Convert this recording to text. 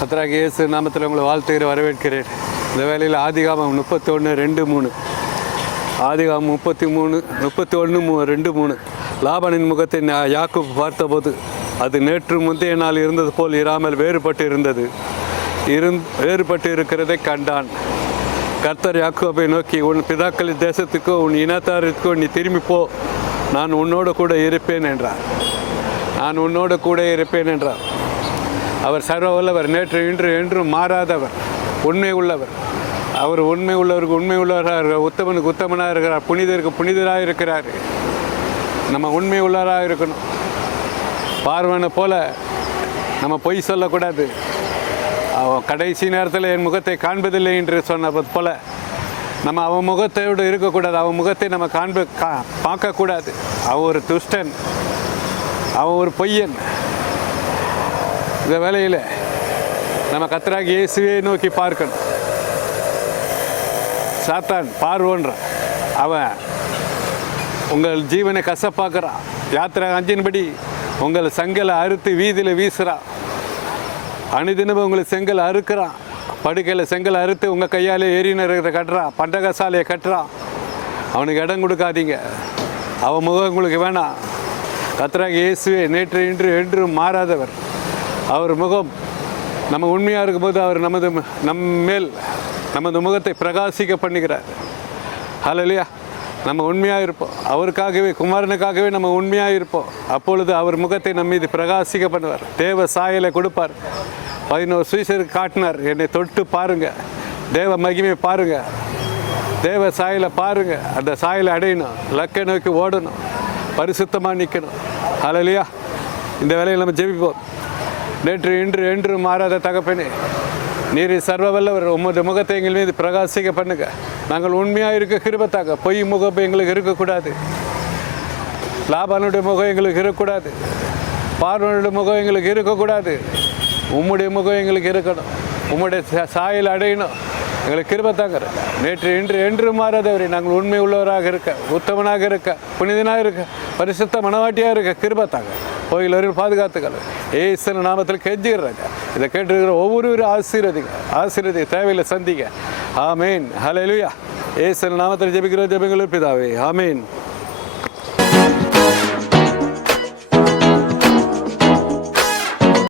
கத்ராக இயேசு நாமத்தில் உங்களை வாழ்த்துகிற வரவேற்கிறேன். இந்த வேலையில் ஆதிகாமம் முப்பத்தி ஒன்று ரெண்டு மூணு. ஆதிகாமம் முப்பத்தி மூணு முப்பத்தி ஒன்று மூ ரெண்டு மூணு. லாபனின் முகத்தை யாக்கு பார்த்தபோது அது நேற்று முந்தைய நாள் இருந்தது போல் இராமல் வேறுபட்டு இருந்தது இருந் வேறுபட்டு இருக்கிறதை கண்டான். கர்த்தர் யாக்கோபை நோக்கி உன் பிதாக்களின் தேசத்துக்கோ உன் இனத்தாருக்கோ நீ திரும்பி போ. நான் உன்னோடு கூட இருப்பேன் என்றார். நான் உன்னோடு கூட இருப்பேன் என்றார். அவர் சர்வ வல்லவர் நேற்று இன்று என்றும் மாறாதவர் உண்மை உள்ளவர் அவர் உண்மை உள்ளவருக்கு உண்மை உள்ளவராக இருக்கிறார் உத்தமனுக்கு உத்தமனாக இருக்கிறார் புனிதருக்கு புனிதராக இருக்கிறார். நம்ம உண்மை உள்ளவராக இருக்கணும். பார்வனை போல நம்ம பொய் சொல்லக்கூடாது. அவன் கடைசி நேரத்தில் என் முகத்தை காண்பதில்லை என்று சொன்னது போல நம்ம அவன் முகத்தோடு இருக்கக்கூடாது. அவன் முகத்தை நம்ம காண்ப கா பார்க்கக்கூடாது. அவன் ஒரு துஷ்டன். அவன் ஒரு பொய்யன். இந்த வேலையில் நம்ம கத்தராகி இயேசுவே நோக்கி பார்க்கணும். சாத்தான் பார்வோன்றான் அவன் உங்கள் ஜீவனை கசப்பாக்குறான் யாத்திரை அஞ்சின்படி உங்கள் செங்கலை அறுத்து வீதியில் வீசுகிறான் அனுதினமும் உங்களை செங்கல் அறுக்கிறான் படுக்கையில் செங்கல் அறுத்து உங்கள் கையாலே எரிநரகத்தை கட்டுறான் பண்டகசாலையை கட்டுறான் அவனுக்கு இடம் கொடுக்காதீங்க. அவன் முகம் உங்களுக்கு வேணாம். கத்ராக இயேசுவே நேற்று இன்று என்றும் மாறாதவர். அவர் முகம் நம்ம உண்மையாக இருக்கும்போது அவர் நமது நம் மேல் நமது முகத்தை பிரகாசிக்க பண்ணுகிறார். ஹலலியா நம்ம உண்மையாக இருப்போம். அவருக்காகவே குமாரனுக்காகவே நம்ம உண்மையாக இருப்போம். அப்பொழுது அவர் முகத்தை நம்ம மீது பிரகாசிக்க பண்ணுவார். தேவ சாயலை கொடுப்பார். பதினோரு சுயசருக்கு காட்டினார். என்னை தொட்டு பாருங்கள் தேவ மகிமை பாருங்கள் தேவ சாயலை பாருங்கள் அந்த சாயலை அடையணும். லக்கை நோக்கி ஓடணும். பரிசுத்தமாக நிற்கணும் அலலியா இந்த வேலையில் நம்ம ஜெபிப்போம். நேற்று இன்று என்று மாறாத தகப்பனே நீர் சர்வவல்லவர் உமது முகத்தை எங்கள் மீது பிரகாசிக்க பண்ணுங்க. நாங்கள் உண்மையாக இருக்க கிருபத்தாக பொய் முகம் எங்களுக்கு இருக்கக்கூடாது. லாபானுடைய முகம் எங்களுக்கு இருக்கக்கூடாது. பார்வனுடைய முகம் எங்களுக்கு இருக்கக்கூடாது. உம்முடைய முகம் எங்களுக்கு இருக்கணும். உம்முடைய சாயல் அடையணும். எங்களுக்கு கிருபத்தாங்க நேற்று இன்று என்று மாறாதவரை நாங்கள் உண்மை உள்ளவராக இருக்க உத்தமனாக இருக்க புனிதனாக இருக்க பரிசுத்த மனவாட்டியாக இருக்க கிருபத்தாங்க கோயிலவர்கள் பாதுகாத்துக்கள். ஏசன் நாமத்தில் கெஞ்சுகிறாங்க. இதை கேட்டிருக்கிற ஒவ்வொருவரும் ஆசீர்வதிங்க. ஆசீர்வதி தேவையில்லை சந்திங்க. ஆமீன். ஹalleluya. ஏசன் நாமத்தில் ஜெபிக்கிற ஜெபிங்களும் பிதாவே. ஆமீன்.